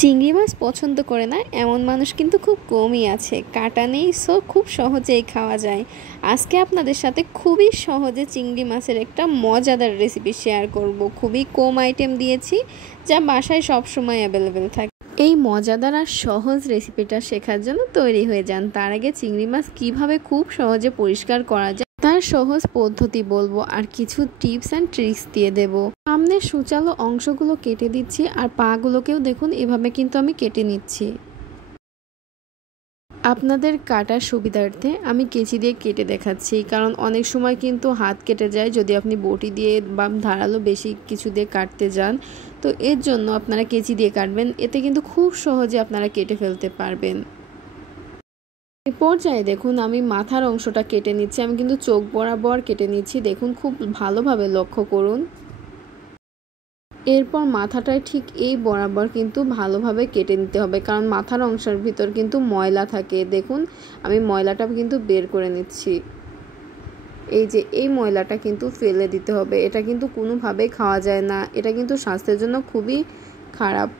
চিংড়ি মাছ পছন্দ করে না এমন মানুষ কিন্তু খুব কমই আছে। কাঁটা নেই, সো খুব সহজেই খাওয়া যায়। আজকে আপনাদের সাথে খুবই সহজে চিংড়ি মাছের একটা মজাদার রেসিপি শেয়ার করব। খুবই কম আইটেম দিয়েছি, যা বাসায় সবসময় অ্যাভেলেবেল থাকে। এই মজাদার আর সহজ রেসিপিটা শেখার জন্য তৈরি হয়ে যান। তার আগে চিংড়ি মাছ কিভাবে খুব সহজে পরিষ্কার করা যায় তার সহজ পদ্ধতি বলবো, আর কিছু টিপস অ্যান্ড ট্রিক্স দিয়ে দেব। সামনের সূচালো অংশগুলো কেটে দিচ্ছি, আর পাগুলোকেও দেখুন এভাবে কিন্তু আমি কেটে নিচ্ছি। আপনাদের কাটার সুবিধার্থে আমি কেচি দিয়ে কেটে দেখাচ্ছি, কারণ অনেক সময় কিন্তু হাত কেটে যায় যদি আপনি বটি দিয়ে বা ধারালো বেশি কিছু দিয়ে কাটতে যান। তো এর জন্য আপনারা কেচি দিয়ে কাটবেন, এতে কিন্তু খুব সহজে আপনারা কেটে ফেলতে পারবেন। এই পর্যায়ে দেখুন আমি মাথার অংশটা কেটে নিচ্ছি। আমি কিন্তু চোখ বরাবর কেটে নিচ্ছি, দেখুন খুব ভালোভাবে লক্ষ্য করুন। এরপর মাথাটায় ঠিক এই বরাবর কিন্তু ভালোভাবে কেটে নিতে হবে, কারণ মাথার অংশের ভিতর কিন্তু ময়লা থাকে। দেখুন আমি ময়লাটা কিন্তু বের করে নিচ্ছি। এই যে এই ময়লাটা কিন্তু ফেলে দিতে হবে, এটা কিন্তু কোনোভাবেই খাওয়া যায় না, এটা কিন্তু স্বাস্থ্যের জন্য খুবই খারাপ।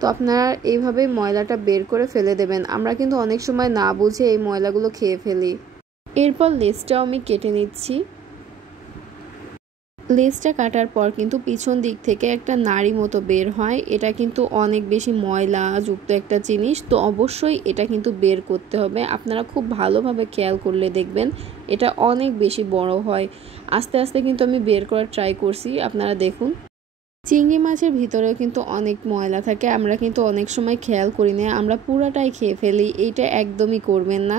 তো আপনারা এইভাবে ময়লাটা বের করে ফেলে দেবেন। আমরা কিন্তু অনেক সময় না বুঝে এই ময়লাগুলো খেয়ে ফেলি। এরপর লেজটাও আমি কেটে নিচ্ছি। লেজটা কাটার পর কিন্তু পিছন দিক থেকে একটা নাড়ি মতো বের হয়, এটা কিন্তু অনেক বেশি ময়লা যুক্ত একটা জিনিস। তো অবশ্যই এটা কিন্তু বের করতে হবে। আপনারা খুব ভালোভাবে খেয়াল করলে দেখবেন এটা অনেক বেশি বড় হয়। আস্তে আস্তে কিন্তু আমি বের করার ট্রাই করছি, আপনারা দেখুন। চিংড়ি মাছের ভিতরেও কিন্তু অনেক ময়লা থাকে, আমরা কিন্তু অনেক সময় খেয়াল করি না, আমরা পুরাটাই খেয়ে ফেলি। এইটা একদমই করবেন না,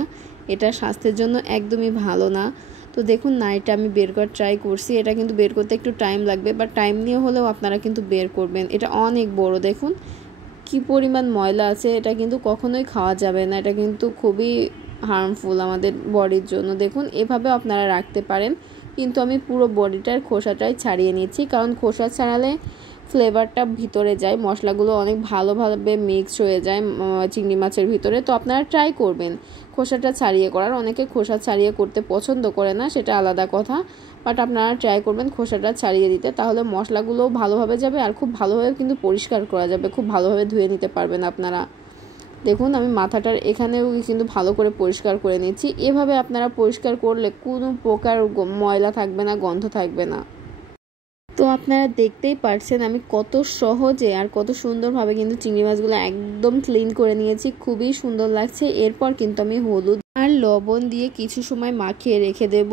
এটা স্বাস্থ্যের জন্য একদমই ভালো না। তো দেখুন নাড়িটা আমি বের করার ট্রাই করছি, এটা কিন্তু বের করতে একটু টাইম লাগবে, বা টাইম নিয়ে হলেও আপনারা কিন্তু বের করবেন। এটা অনেক বড়, দেখুন কি পরিমাণ ময়লা আছে। এটা কিন্তু কখনোই খাওয়া যাবে না, এটা কিন্তু খুবই হার্মফুল আমাদের বডির জন্য। দেখুন এভাবে আপনারা রাখতে পারেন, কিন্তু আমি পুরো বডিটার খোসাটাই ছাড়িয়ে নিচ্ছি, কারণ খোসা ছাড়ালে ফ্লেভারটা ভিতরে যায়, মশলাগুলো অনেক ভালোভাবে মিক্স হয়ে যায় চিংড়ি মাছের ভিতরে। তো আপনারা ট্রাই করবেন খোসাটা ছাড়িয়ে করার। অনেকে খোসা ছাড়িয়ে করতে পছন্দ করে না, সেটা আলাদা কথা, বাট আপনারা ট্রাই করবেন খোসাটা ছাড়িয়ে দিতে, তাহলে মশলাগুলোও ভালোভাবে যাবে আর খুব ভালোভাবে কিন্তু পরিষ্কার করা যাবে, খুব ভালোভাবে ধুয়ে নিতে পারবেন আপনারা। দেখুন আমি মাথাটার এখানেও কিন্তু ভালো করে পরিষ্কার করে নিচ্ছি। এভাবে আপনারা পরিষ্কার করলে কোনো প্রকার ময়লা থাকবে না, গন্ধ থাকবে না। তো আপনারা দেখতেই পারছেন আমি কত সহজে আর কত সুন্দরভাবে কিন্তু চিংড়ি মাছগুলো একদম ক্লিন করে নিয়েছি, খুবই সুন্দর লাগছে। এরপর কিন্তু আমি হলুদ আর লবণ দিয়ে কিছু সময় মাখিয়ে রেখে দেব।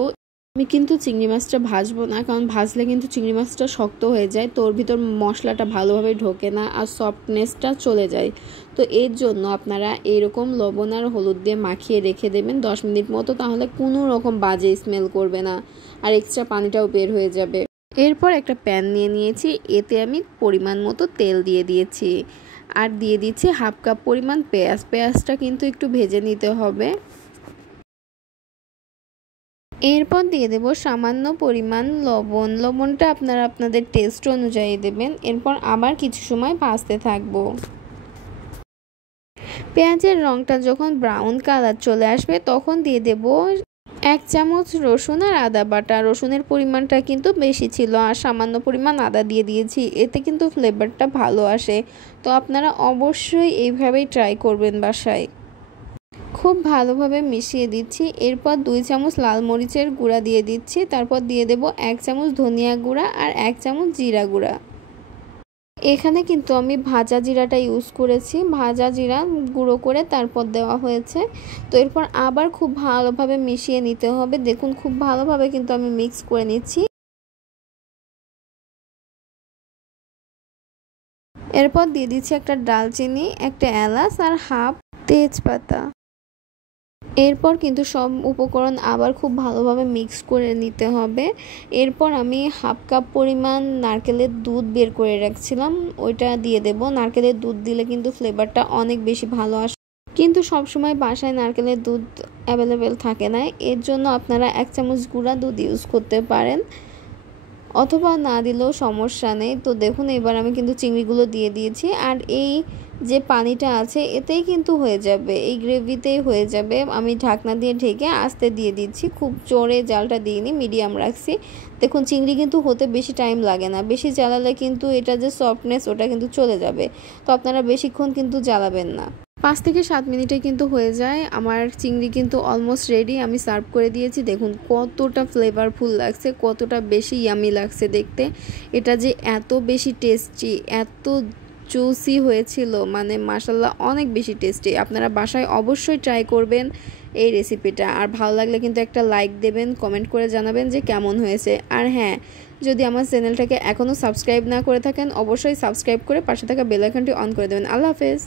আমি কিন্তু চিংড়ি মাছটা ভাজবো না, কারণ ভাজলে কিন্তু চিংড়ি মাছটা শক্ত হয়ে যায়, তো ওর ভিতর মশলাটা ভালোভাবে ঢোকে না আর সফটনেসটা চলে যায়। তো এর জন্য আপনারা এইরকম লবণ আর হলুদ দিয়ে মাখিয়ে রেখে দেবেন 10 মিনিট মতো, তাহলে কোনো রকম বাজে স্মেল করবে না আর এক্সট্রা পানিটাও বের হয়ে যাবে। এরপর একটা প্যান নিয়ে নিয়েছি, এতে আমি পরিমাণ মতো তেল দিয়ে দিয়েছি, আর দিয়ে দিচ্ছি হাফ কাপ পরিমাণ পেঁয়াজ। পেঁয়াজটা কিন্তু একটু ভেজে নিতে হবে। এরপর দিয়ে দেব সামান্য পরিমাণ লবণ। লবণটা আপনারা আপনাদের টেস্ট অনুযায়ী দেবেন। এরপর আবার কিছু সময় ভাজতে থাকবো। পেঁয়াজের রঙটা যখন ব্রাউন কালার চলে আসবে তখন দিয়ে দেব 1 চামচ রসুন আর আদা বাটা। রসুনের পরিমাণটা কিন্তু বেশি ছিল, আর সামান্য পরিমাণ আদা দিয়ে দিয়েছি, এতে কিন্তু ফ্লেভারটা ভালো আসে। তো আপনারা অবশ্যই এইভাবেই ট্রাই করবেন বাসায়। খুব ভালোভাবে মিশিয়ে দিচ্ছি। এরপর 2 চামচ লাল মরিচের গুঁড়া দিয়ে দিচ্ছি, তারপর দিয়ে দেব 1 চামচ ধনিয়া গুঁড়া আর 1 চামচ জিরা গুঁড়া। এখানে কিন্তু আমি ভাজা জিরাটা ইউজ করেছি, ভাজা জিরা গুঁড়ো করে তারপর দেওয়া হয়েছে। তো এরপর আবার খুব ভালোভাবে মিশিয়ে নিতে হবে। দেখুন খুব ভালোভাবে কিন্তু আমি মিক্স করে নিচ্ছি। এরপর দিয়ে দিচ্ছি একটা ডালচিনি, একটা এলাচ আর হাফ তেজপাতা। এরপর কিন্তু সব উপকরণ আবার খুব ভালোভাবে মিক্স করে নিতে হবে। এরপর আমি হাফ কাপ পরিমাণ নারকেলের দুধ বের করে রাখছিলাম, ওইটা দিয়ে দেব। নারকেলের দুধ দিলে কিন্তু ফ্লেভারটা অনেক বেশি ভালো আসে, কিন্তু সবসময় বাসায় নারকেলের দুধ অ্যাভেলেবেল থাকে না, এর জন্য আপনারা 1 চামচ গুঁড়া দুধ ইউজ করতে পারেন, অথবা না দিলেও সমস্যা নেই। তো দেখুন এবার আমি কিন্তু চিংড়িগুলো দিয়ে দিয়েছি, আর এই যে পানিটা আছে এতেই কিন্তু হয়ে যাবে, এই গ্রেভিতেই হয়ে যাবে। আমি ঢাকনা দিয়ে ঢেকে আস্তে দিয়ে দিচ্ছি, খুব জোরে জালটা দিইনি, মিডিয়াম রাখছি। দেখুন চিংড়ি কিন্তু হতে বেশি টাইম লাগে না, বেশি জ্বালালে কিন্তু এটা যে সফটনেস ওটা কিন্তু চলে যাবে, তো আপনারা বেশিক্ষণ কিন্তু জ্বালাবেন না। 5 থেকে 7 মিনিটে কিন্তু হয়ে যায়। আমার চিংড়ি কিন্তু অলমোস্ট রেডি, আমি সার্ভ করে দিয়েছি। দেখুন কতটা ফ্লেভারফুল লাগছে, কতটা বেশি ইয়ামি লাগছে দেখতে। এটা যে এত বেশি টেস্টি, এত জুসি হয়েছিল, মানে মাশাল্লাহ অনেক বেশি টেস্টি। আপনারা বাসায় অবশ্যই ট্রাই করবেন এই রেসিপিটা। আর ভালো লাগলে কিন্তু একটা লাইক দেবেন, কমেন্ট করে জানাবেন যে কেমন হয়েছে। আর হ্যাঁ, যদি আমার চ্যানেলটাকে এখনও সাবস্ক্রাইব না করে থাকেন অবশ্যই সাবস্ক্রাইব করে পাশে থাকা বেল আইকনটি অন করে দেবেন। আল্লাহ হাফেজ।